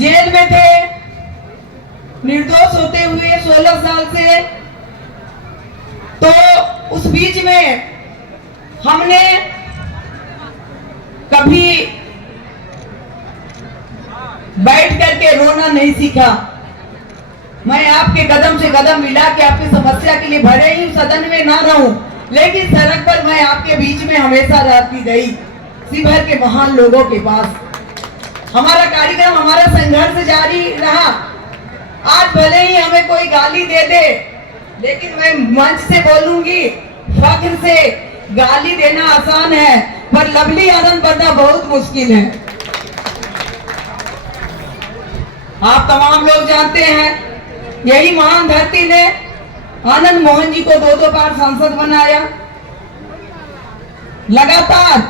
Jail में थे निर्दोष होते हुए 16 साल से। तो उस बीच में हमने कभी बैठ करके रोना नहीं सीखा। मैं आपके कदम से कदम मिला के आपकी समस्या के लिए भले ही सदन में ना रहूं, लेकिन सड़क पर मैं आपके बीच में हमेशा रहती गई, शिवहर के महान लोगों के पास। हमारा कार्यक्रम, हमारा संघर्ष जारी रहा। आज भले ही हमें कोई गाली दे दे, लेकिन मैं मंच से बोलूंगी, फख्र से। गाली देना आसान है, पर लवली आनंद बनना बहुत मुश्किल है। आप तमाम लोग जानते हैं, यही महान धरती ने आनंद मोहन जी को 2 बार सांसद बनाया लगातार,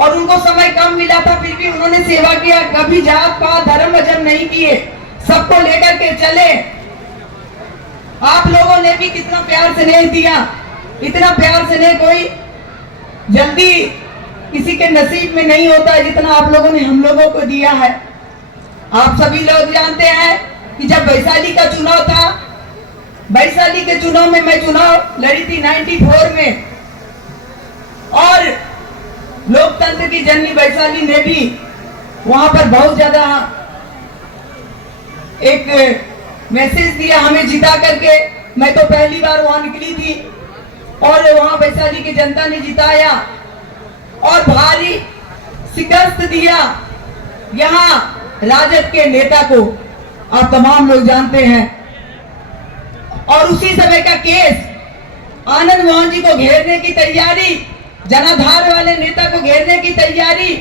और उनको समय कम मिला था, फिर भी उन्होंने सेवा किया। कभी जात पात धर्म वजन नहीं किए, सबको लेकर के चले। आप लोगों ने भी कितना प्यार स्नेह दिया, इतना प्यार स्नेह कोई जल्दी किसी के नसीब में नहीं होता जितना आप लोगों ने हम लोगों को दिया है। आप सभी लोग जानते हैं कि जब वैशाली का चुनाव था, वैशाली के चुनाव में मैं चुनाव लड़ी थी 94 में, और लोकतंत्र की जननी वैशाली ने भी वहां पर बहुत ज्यादा एक मैसेज दिया हमें जिता करके। मैं तो पहली बार वहां निकली थी, और वहां वैशाली की जनता ने जिताया और भारी शिकस्त दिया यहाँ राजद के नेता को, आप तमाम लोग जानते हैं। और उसी समय का केस, आनंद मोहन जी को घेरने की तैयारी, जनाधार वाले नेता को घेरने की तैयारी,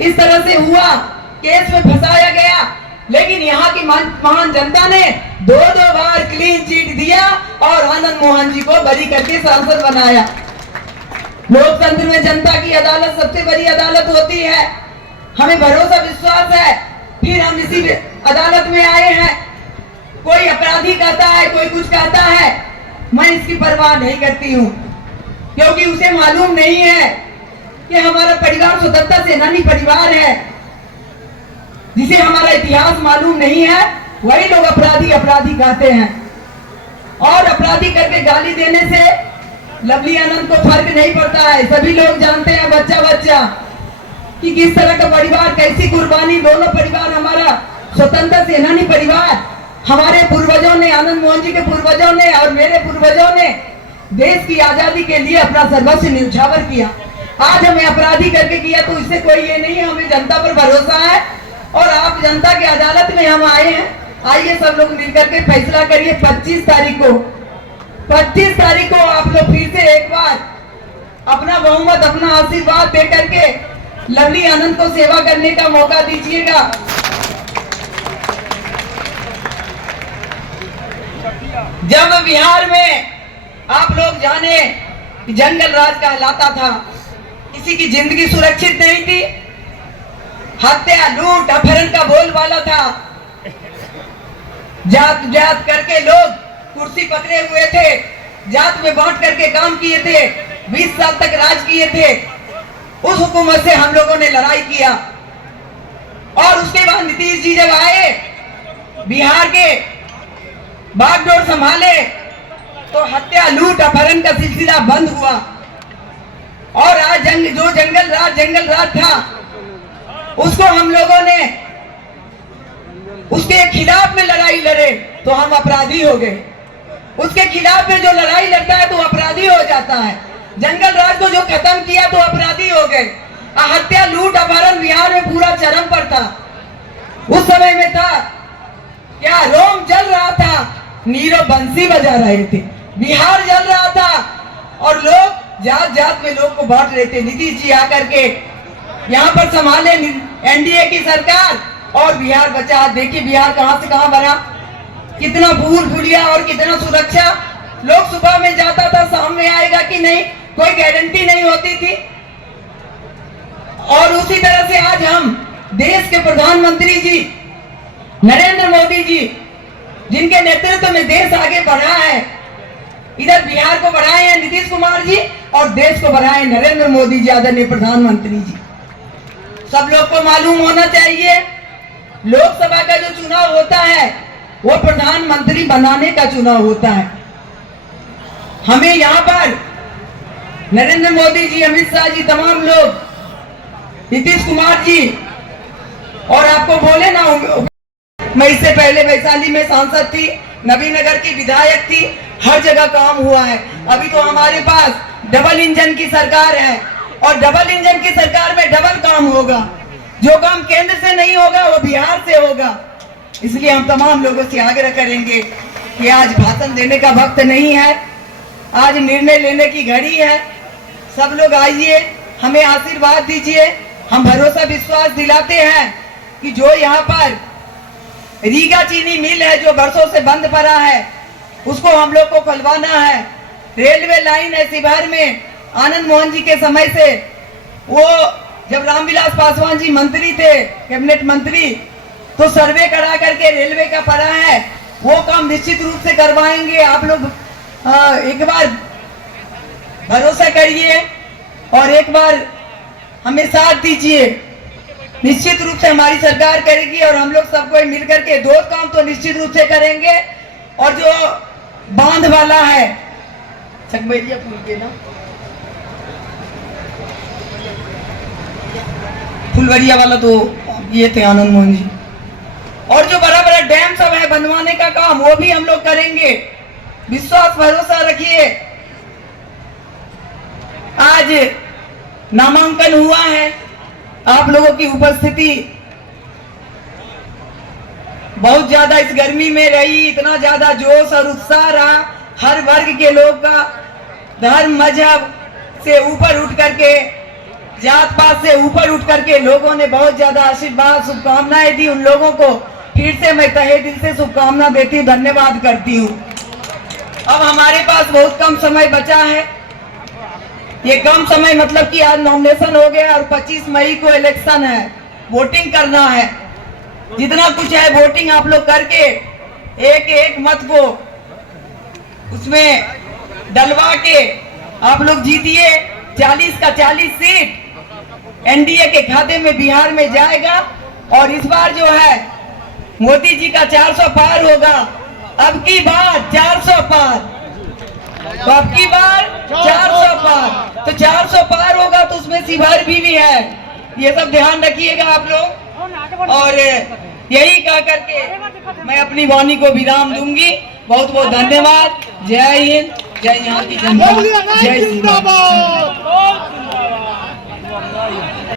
इस तरह से हुआ, केस में फंसाया गया। लेकिन यहाँ की महान जनता ने 2 बार क्लीन चिट दिया और आनंद मोहन जी को बरी करके सांसद बनाया। लोकतंत्र में जनता की अदालत सबसे बड़ी अदालत होती है। हमें भरोसा विश्वास है, फिर हम इसी अदालत में आए हैं। कोई अपराधी कहता है, कोई कुछ कहता है, मैं इसकी परवाह नहीं करती हूँ, क्योंकि उसे मालूम नहीं है कि हमारा परिवार स्वतंत्रता सेनानी परिवार है। जिसे हमारा इतिहास मालूम नहीं है, वही लोग अपराधी अपराधी कहते हैं। और अपराधी करके गाली देने से लवली आनंद को फर्क नहीं पड़ता है। सभी लोग जानते हैं, बच्चा बच्चा, कि किस तरह का परिवार, कैसी कुर्बानी। दोनों परिवार, हमारा स्वतंत्रता सेनानी परिवार, हमारे पूर्वजों ने, आनंद मोहन जी के पूर्वजों ने और मेरे पूर्वजों ने देश की आजादी के लिए अपना सर्वस्व न्यौछावर किया। आज हमें अपराधी करके किया, तो इससे कोई ये नहीं है। हमें जनता पर भरोसा है, और आप जनता की अदालत में हम आए हैं। आइए सब लोग मिलकर के फैसला करिए। 25 तारीख को आप लोग फिर से एक बार अपना बहुमत, अपना आशीर्वाद दे करके लवली आनंद को सेवा करने का मौका दीजिएगा। जब बिहार में आप लोग जाने जंगल राज कहलाता था, किसी की जिंदगी सुरक्षित नहीं थी, हत्या लूट अपहरण का बोलबाला था, जात जात करके लोग कुर्सी पकड़े हुए थे, जात में बांट करके काम किए थे, 20 साल तक राज किए थे। उस हुकूमत से हम लोगों ने लड़ाई किया, और उसके बाद नीतीश जी जब आए, बिहार के बागडोर संभाले, तो हत्या लूट अपहरण का सिलसिला बंद हुआ। और आज जो जंगल राज था, उसको हम लोगों ने उसके खिलाफ में लड़ाई लड़े, तो हम अपराधी हो गए। उसके खिलाफ में जो लड़ाई लड़ता है तो अपराधी हो जाता है। जंगल राज को जो खत्म किया तो अपराधी हो गए। हत्या लूट अपहरण बिहार में पूरा चरम पर था। उस समय में था क्या, रोम जल रहा था, नीरव बंसी बजा रहे थे, बिहार जल रहा था, और लोग जात जात में लोग को बांट रहे थे। नीतीश जी आकर के यहाँ पर संभाले एनडीए की सरकार, और बिहार बचा। देखिए बिहार कहां से कहां बना, कितना भूल भुलिया और कितना सुरक्षा। लोग सुबह में जाता था, शाम में आएगा कि नहीं, कोई गारंटी नहीं होती थी। और उसी तरह से आज हम देश के प्रधानमंत्री जी नरेंद्र मोदी जी, जिनके नेतृत्व में देश आगे बढ़ा है, इधर बिहार को बढ़ाए हैं नीतीश कुमार जी, और देश को बढ़ाए नरेंद्र मोदी जी, आदरणीय प्रधानमंत्री जी। सब लोग को मालूम होना चाहिए, लोकसभा का जो चुनाव होता है वो प्रधानमंत्री बनाने का चुनाव होता है। हमें यहाँ पर नरेंद्र मोदी जी, अमित शाह जी, तमाम लोग, नीतीश कुमार जी, और आपको बोले ना, मैं इससे पहले वैशाली में सांसद थी, नबीनगर की विधायक थी, हर जगह काम हुआ है। अभी तो हमारे पास डबल इंजन की सरकार है और डबल इंजन की सरकार में डबल काम होगा। जो काम केंद्र से नहीं होगा वो बिहार से होगा। इसलिए हम तमाम लोगों से आग्रह करेंगे कि आज भाषण देने का वक्त नहीं है, आज निर्णय लेने की घड़ी है। सब लोग आइए, हमें आशीर्वाद दीजिए। हम भरोसा विश्वास दिलाते हैं कि जो यहाँ पर रीगा चीनी मिल है जो बरसों से बंद पड़ा है, उसको हम लोग को खुलवाना है। रेलवे लाइन है शिवहर में, आनंद मोहन जी के समय से, वो जब रामविलास पासवान जी मंत्री थे, कैबिनेट मंत्री, तो सर्वे करा करके रेलवे का पड़ा है, वो काम निश्चित रूप से करवाएंगे। आप लोग एक बार भरोसा करिए और एक बार हमें साथ दीजिए। निश्चित रूप से हमारी सरकार करेगी और हम लोग सबको मिलकर के दो काम तो निश्चित रूप से करेंगे। और जो बांध वाला है चकबेरिया पुल के ना, फुलवरिया वाला, तो ये थे आनंद मोहन जी। और जो बड़ा बड़ा डैम सब है बनवाने का काम, वो भी हम लोग करेंगे। विश्वास भरोसा रखिए। आज नामांकन हुआ है, आप लोगों की उपस्थिति बहुत ज्यादा इस गर्मी में रही, इतना ज्यादा जोश और उत्साह रहा। हर वर्ग के लोग का, धर्म मजहब से ऊपर उठ करके, जात पात से ऊपर उठ करके लोगों ने बहुत ज्यादा आशीर्वाद, शुभकामनाएं दी। उन लोगों को फिर से मैं तहे दिल से शुभकामना देती हूँ, धन्यवाद करती हूँ। अब हमारे पास बहुत कम समय बचा है। ये कम समय मतलब कि आज नॉमिनेशन हो गया और 25 मई को इलेक्शन है, वोटिंग करना है। जितना कुछ है वोटिंग आप लोग करके एक एक मत को उसमें डलवा के आप लोग जीतिए। 40 का 40 सीट एनडीए के खाते में बिहार में जाएगा। और इस बार जो है मोदी जी का 400 पार होगा। अब की बार 400 पार, तो अब की बार 400 पार, तो 400 पार होगा तो उसमें शिवहर भी है। ये सब ध्यान रखिएगा आप लोग। और यही कह करके मैं अपनी वाणी को विराम दूंगी। बहुत बहुत धन्यवाद। जय हिंद, जय यहाँ की जनता, जय श्री राम।